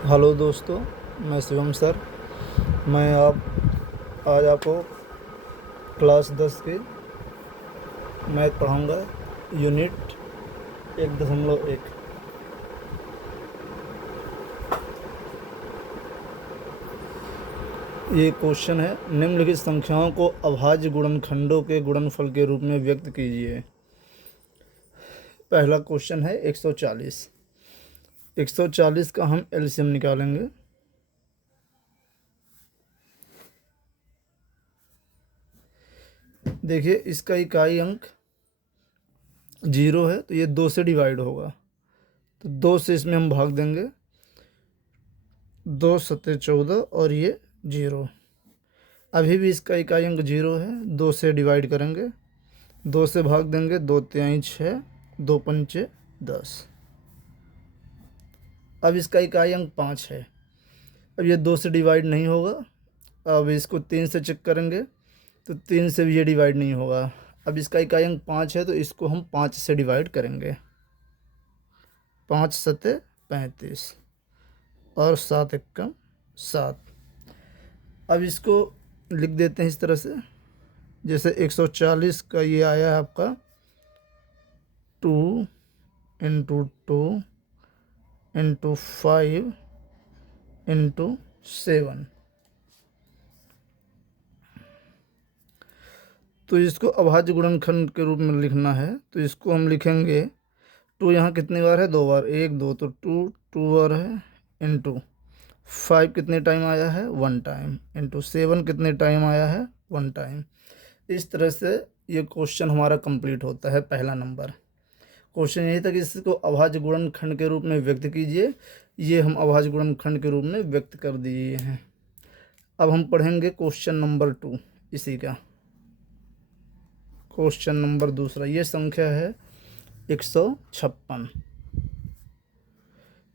Hello दोस्तों, मैं Shivam sir. मैं आज आपको क्लास 10 की मैथ पढ़ाऊंगा, यूनिट 1.1। ये क्वेश्चन है, निम्नलिखित संख्याओं को अभाज्य गुणनखंडों के गुणनफल के रूप में व्यक्त कीजिए। पहला क्वेश्चन है 140। 140 का हम एलसीएम निकालेंगे। देखिए, इसका इकाई अंक 0 है, तो ये 2 से डिवाइड होगा, तो 2 से इसमें हम भाग देंगे। 2 सत्ते 14 और ये 0। अभी भी इसका इकाई अंक 0 है, 2 से डिवाइड करेंगे, 2 से भाग देंगे, 2 तिहाई 6, 2 पंचे 10। अब इसका इकाई अंक 5 है। अब ये 2 से डिवाइड नहीं होगा। अब इसको 3 से चेक करेंगे, तो 3 से भी ये डिवाइड नहीं होगा। अब इसका इकाई अंक 5 है, तो इसको हम 5 से डिवाइड करेंगे। 5 सत्ते 35 और 7 एकम 7। अब इसको लिख देते हैं इस तरह से, जैसे 140 का ये आया है आपका 2 इंटू 2 इंटू 5 इंटू 7। तो इसको अभाज्य गुणनखंड के रूप में लिखना है, तो इसको हम लिखेंगे 2 यहाँ कितनी बार है, 2 बार, 1 2, तो 2 बार है, इंटू 5 कितने टाइम आया है, 1 टाइम, इंटू 7 कितने टाइम आया है, 1 टाइम। इस तरह से ये क्वेश्चन हमारा कंप्लीट होता है। पहला नंबर क्वेश्चन यही था कि इसको अभाज्य गुणनखंड के रूप में व्यक्त कीजिए। ये हम अभाज्य गुणनखंड के रूप में व्यक्त कर दिए हैं। अब हम पढ़ेंगे क्वेश्चन नंबर 2। इसी का क्वेश्चन नंबर दूसरा, ये संख्या है 156।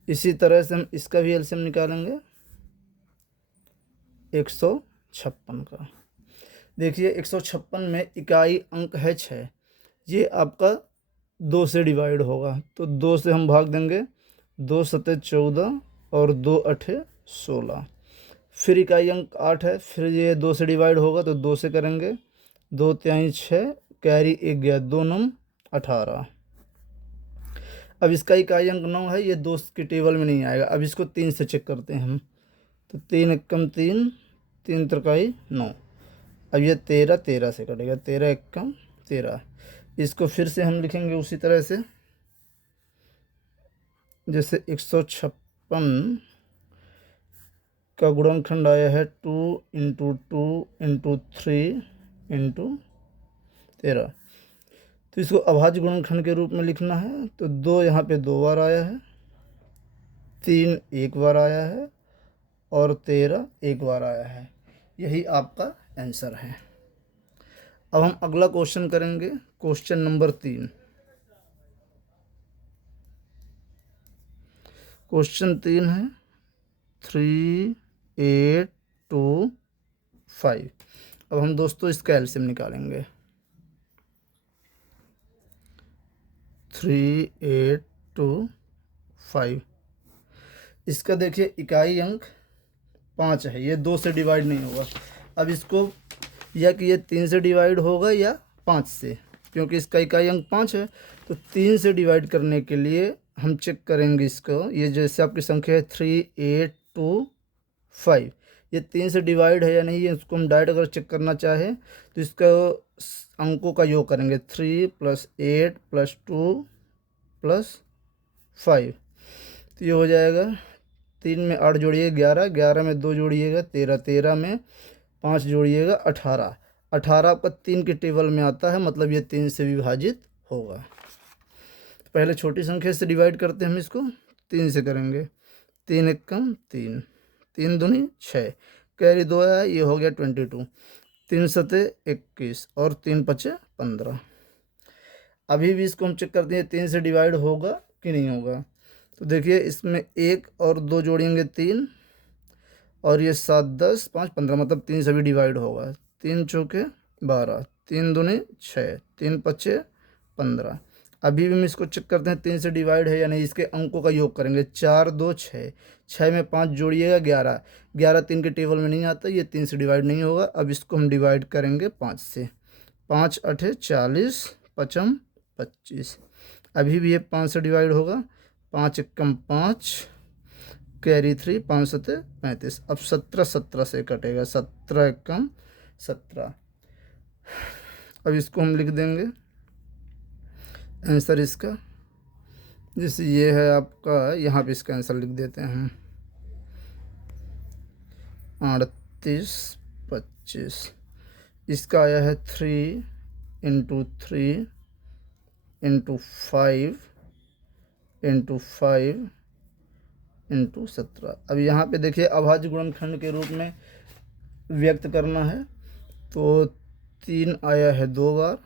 इसी तरह से हम इसका भी एलसीएम निकालेंगे 156 का। देखिए, 156 में इकाई अंक है 6। ये आपका 2 से डिवाइड होगा, तो 2 से हम भाग देंगे, 2 सत्ते 14 और 2 अठे 16। फिर इकाई अंक 8 है, फिर ये 2 से डिवाइड होगा, तो 2 से करेंगे, 2 तिहाई 6, कैरी 1 गया, 2 नम 18। अब इसका इकाई अंक 9 है, ये 2 की टेबल में नहीं आएगा। अब इसको 3 से चेक करते हैं हम, तो 3 एकम 3, 3 त्रिकाई 9। अब ये 13, 13 से कटेगा, 13 एकम 13। इसको फिर से हम लिखेंगे उसी तरह से, जैसे 156 का गुणनखंड आया है 2 इंटू 2 इंटू 3 इंटू 13। तो इसको अभाज्य गुणनखंड के रूप में लिखना है, तो 2 यहाँ पे 2 बार आया है, 3 1 बार आया है और 13 1 बार आया है। यही आपका आंसर है। अब हम अगला क्वेश्चन करेंगे, क्वेश्चन नंबर 3। क्वेश्चन 3 है 3 8 2 5। अब हम दोस्तों इसका एलसीएम निकालेंगे। 3 8 2 5। इसका देखिए इकाई अंक 5 है, ये 2 से डिवाइड नहीं होगा। अब इसको या कि ये 3 से डिवाइड होगा या 5 से, क्योंकि इसका इकाई अंक 5 है। तो 3 से डिवाइड करने के लिए हम चेक करेंगे इसको। ये जैसे आपकी संख्या है 3 8 2 5, ये 3 से डिवाइड है या नहीं, ये इसको हम डायरेक्ट अगर चेक करना चाहें तो इसका अंकों का योग करेंगे, 3 + 8 + 2 + 5। तो ये हो जाएगा, 3 में 8 जोड़िए 11, 11 में 2 जोड़िएगा 13, 13 में 5 जोड़िएगा 18, 18 आपका 3 के टेबल में आता है, मतलब ये 3 से विभाजित होगा। तो पहले छोटी संख्या से डिवाइड करते हैं, हम इसको 3 से करेंगे, 3 एकम 3, 3 दूनी 6, कैरी 2 आया, ये हो गया 22, 3 सते 21 और 3 पचे 15। अभी भी इसको हम चेक करते हैं 3 से डिवाइड होगा कि नहीं होगा। तो देखिए, इसमें 1 और 2 जोड़ेंगे 3, और ये 7 10 5 15, मतलब 3 से भी डिवाइड होगा। 3 चौके 12, 3 दूनी 6, 3 पचे 15। अभी भी हम इसको चेक करते हैं 3 से डिवाइड है या नहीं। इसके अंकों का योग करेंगे, 4 2 6, 6 में 5 जोड़िएगा 11, 11 3 के टेबल में नहीं आता, ये 3 से डिवाइड नहीं होगा। अब इसको हम डिवाइड करेंगे 5 से, 5 8 40, 5 25। अभी भी ये 5 से डिवाइड होगा, 5 एकम 5, कैरी 3, 5 7 35। अब 17 17 से कटेगा, 17 एकम 17। अब इसको हम लिख देंगे आंसर इसका, जैसे ये है आपका, यहाँ पे इसका आंसर लिख देते हैं हम 38 25। इसका आया है 3 × 3 × 5 × 5 × 17। अब यहाँ पे देखिए अभाज्य गुणनखंड के रूप में व्यक्त करना है, तो 3 आया है 2 बार,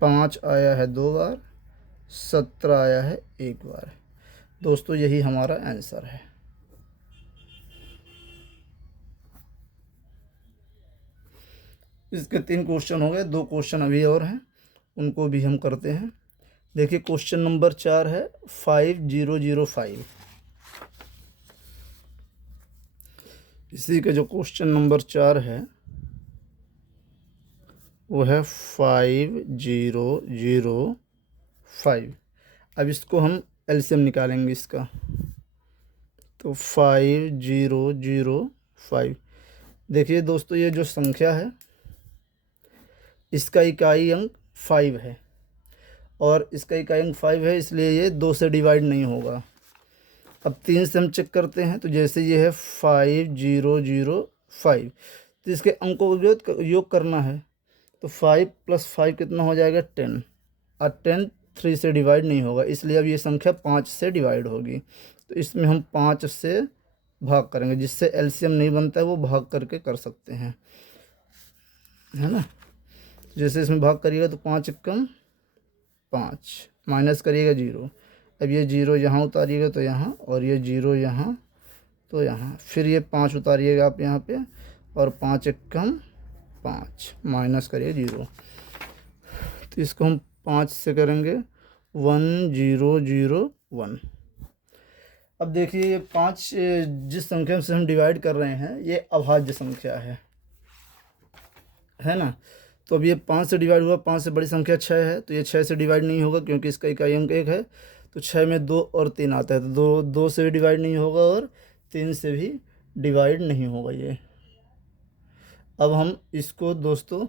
5 आया है 2 बार, 17 आया है 1 बार। दोस्तों यही हमारा आंसर है। इसके 3 क्वेश्चन हो गए, 2 क्वेश्चन अभी और हैं, उनको भी हम करते हैं। देखिए क्वेश्चन नंबर 4 है 5005। इसी का जो क्वेश्चन नंबर 4 है वो है 5005। अब इसको हम एलसीएम निकालेंगे इसका, तो 5005। देखिए दोस्तों ये जो संख्या है इसका इकाई अंक 5 है और इसका इकाई अंक 5 है, इसलिए ये 2 से डिवाइड नहीं होगा। अब 3 से हम चेक करते हैं, तो जैसे ये है 5005, तो इसके अंकों को योग करना है, तो 5 + 5 कितना हो जाएगा 10, और 10 3 से डिवाइड नहीं होगा, इसलिए अब ये संख्या 5 से डिवाइड होगी। तो इसमें हम 5 से भाग करेंगे, जिससे एलसीएम नहीं बनता है वो भाग करके कर सकते हैं, है ना। जैसे इसमें भाग करिएगा तो 5 एकम 5, माइनस करिएगा 0। अब ये 0 यहाँ उतारिएगा तो यहाँ, और ये 0 यहाँ तो यहाँ, फिर ये 5 उतारिएगा आप यहाँ पे, और 5 एकम 5, माइनस करिए 0। तो इसको हम 5 से करेंगे 1001। अब देखिए ये 5 जिस संख्या से हम डिवाइड कर रहे हैं ये अभाज्य संख्या है ना। तो अब ये 5 से डिवाइड हुआ, 5 से बड़ी संख्या 6 है, तो ये 6 से डिवाइड नहीं होगा क्योंकि इसका इकाई अंक 1 है। तो 6 में 2 और 3 आता है, तो 2 से भी डिवाइड नहीं होगा और 3 से भी डिवाइड नहीं होगा ये। अब हम इसको दोस्तों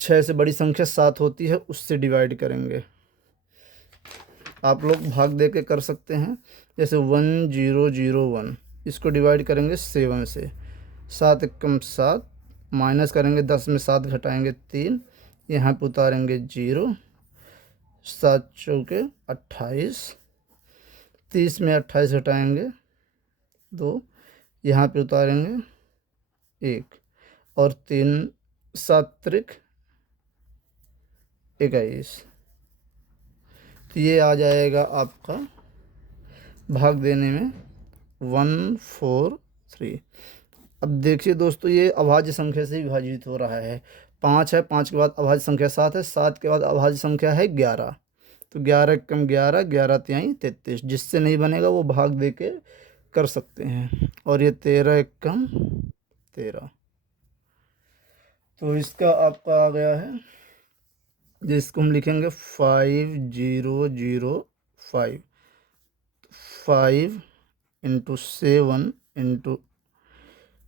6 से बड़ी संख्या 7 होती है उससे डिवाइड करेंगे। आप लोग भाग दे के कर सकते हैं, जैसे 1001, इसको डिवाइड करेंगे 7 से, 7 एकम 7, माइनस करेंगे 10 में 7 घटाएंगे 3, यहाँ पे उतारेंगे 0, 7 चौके 28, 30 में 28 घटाएंगे 2, यहाँ पे उतारेंगे 1, और 3 7 त्रिक 21। तो ये आ जाएगा आपका भाग देने में 143। अब देखिए दोस्तों ये अभाज्य संख्या से विभाजित हो रहा है। 5 है, 5 के बाद अभाज्य संख्या 7 है, 7 के बाद अभाज्य संख्या है 11। तो 11 एकम 11, 11 तिहाई 33। जिससे नहीं बनेगा वो भाग दे के कर सकते हैं। और ये 13 एकम 13। तो इसका आपका आ गया है, जिसको हम लिखेंगे 5005। 5 × 7 ×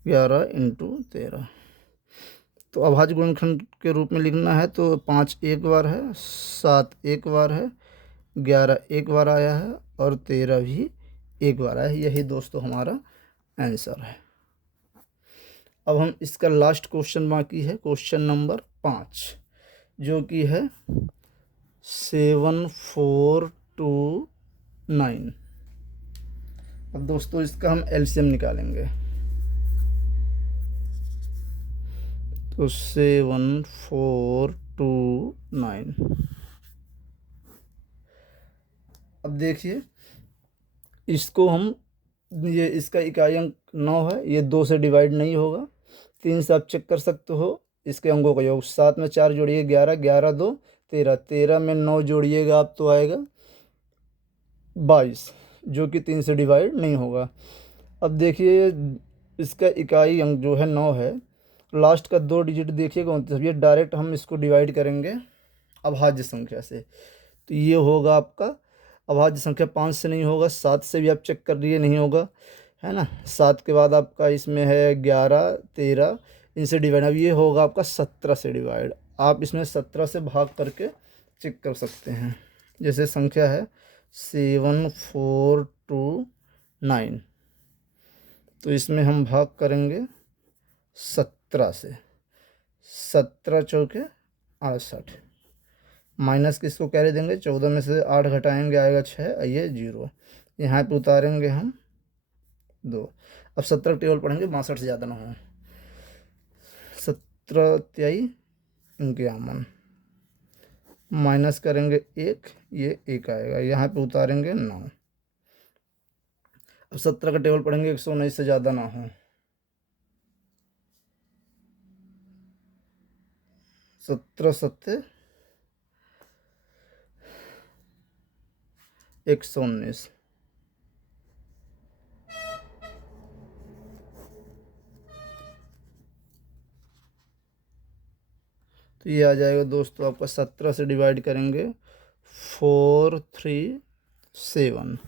11 × 13। तो अभाज्य गुणनखंड के रूप में लिखना है तो 5 एक बार है, 7 एक बार है, 11 एक बार आया है, और 13 भी एक बार आया है। यही दोस्तों हमारा आंसर है। अब हम इसका लास्ट क्वेश्चन बाकी है, क्वेश्चन नंबर 5, जो कि है 7429। अब दोस्तों इसका हम एलसीएम निकालेंगे, तो 7429। अब देखिए इसको हम, ये इसका इकाई अंक 9 है, ये 2 से डिवाइड नहीं होगा। 3 से आप चेक कर सकते हो इसके अंकों का योग, 7 में 4 जोड़िए 11, 11 2 13, 13 में 9 जोड़िएगा आप तो आएगा 22, जो कि 3 से डिवाइड नहीं होगा। अब देखिए इसका इकाई अंक जो है 9 है, लास्ट का 2 डिजिट देखिएगा 29। ये डायरेक्ट हम इसको डिवाइड करेंगे अभाज्य संख्या से, तो ये होगा आपका अभाज्य संख्या 5 से नहीं होगा, 7 से भी आप चेक कर लिए नहीं होगा, है ना। 7 के बाद आपका इसमें है 11, 13, इनसे डिवाइड। अब ये होगा आपका 17 से डिवाइड। आप इसमें 17 से भाग करके चेक कर सकते हैं। जैसे संख्या है 7429, तो इसमें हम भाग करेंगे 17 से। 17 चौके 68, माइनस किसको कैरी देंगे, 14 में से 8 घटाएंगे आएगा 6, ये 0, यहाँ पे उतारेंगे हम 2। अब 17 टेबल पढ़ेंगे 62 से ज़्यादा ना हो। 17 तिहाई 51, माइनस करेंगे 1, ये 1 आएगा, यहाँ पे उतारेंगे 9। अब 17 का टेबल पढ़ेंगे 119 से ज़्यादा ना हो। 17 सत्ते 119, तो ये आ जाएगा दोस्तों आपका 17 से डिवाइड करेंगे 437।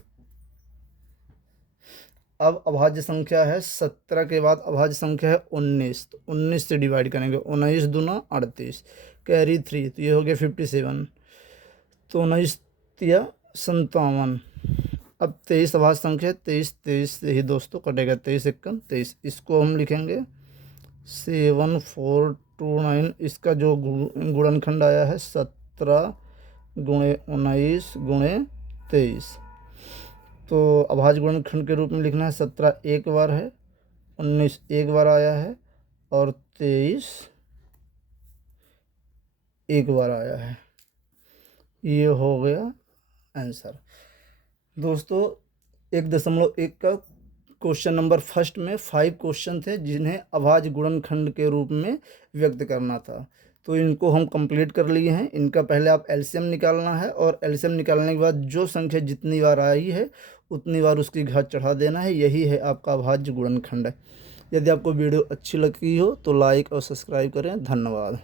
अब अभाज्य संख्या है 17 के बाद अभाज्य संख्या है 19, तो 19 से डिवाइड करेंगे। 19 दूना 38, कैरी 3, तो ये हो गया 57, तो 19 तिया 57। अब 23 अभाज्य संख्या है, 23 23 से ही दोस्तों कटेगा, 23 एकम 23। इसको हम लिखेंगे 7429। इसका जो गुणनखंड आया है 17 गुणे 19 गुणे 23, तो अभाज्य गुणनखंड के रूप में लिखना है। 17 एक बार है, 19 एक बार आया है, और 23 एक बार आया है। ये हो गया आंसर दोस्तों। 1.1 का क्वेश्चन नंबर फर्स्ट में 5 क्वेश्चन थे जिन्हें अभाज्य गुणनखंड के रूप में व्यक्त करना था, तो इनको हम कंप्लीट कर लिए हैं। इनका पहले आप एलसीएम निकालना है, और एलसीएम निकालने के बाद जो संख्या जितनी बार आई है उतनी बार उसकी घात चढ़ा देना है। यही है आपका अभाज्य गुणनखंड। यदि आपको वीडियो अच्छी लगी हो तो लाइक और सब्सक्राइब करें। धन्यवाद।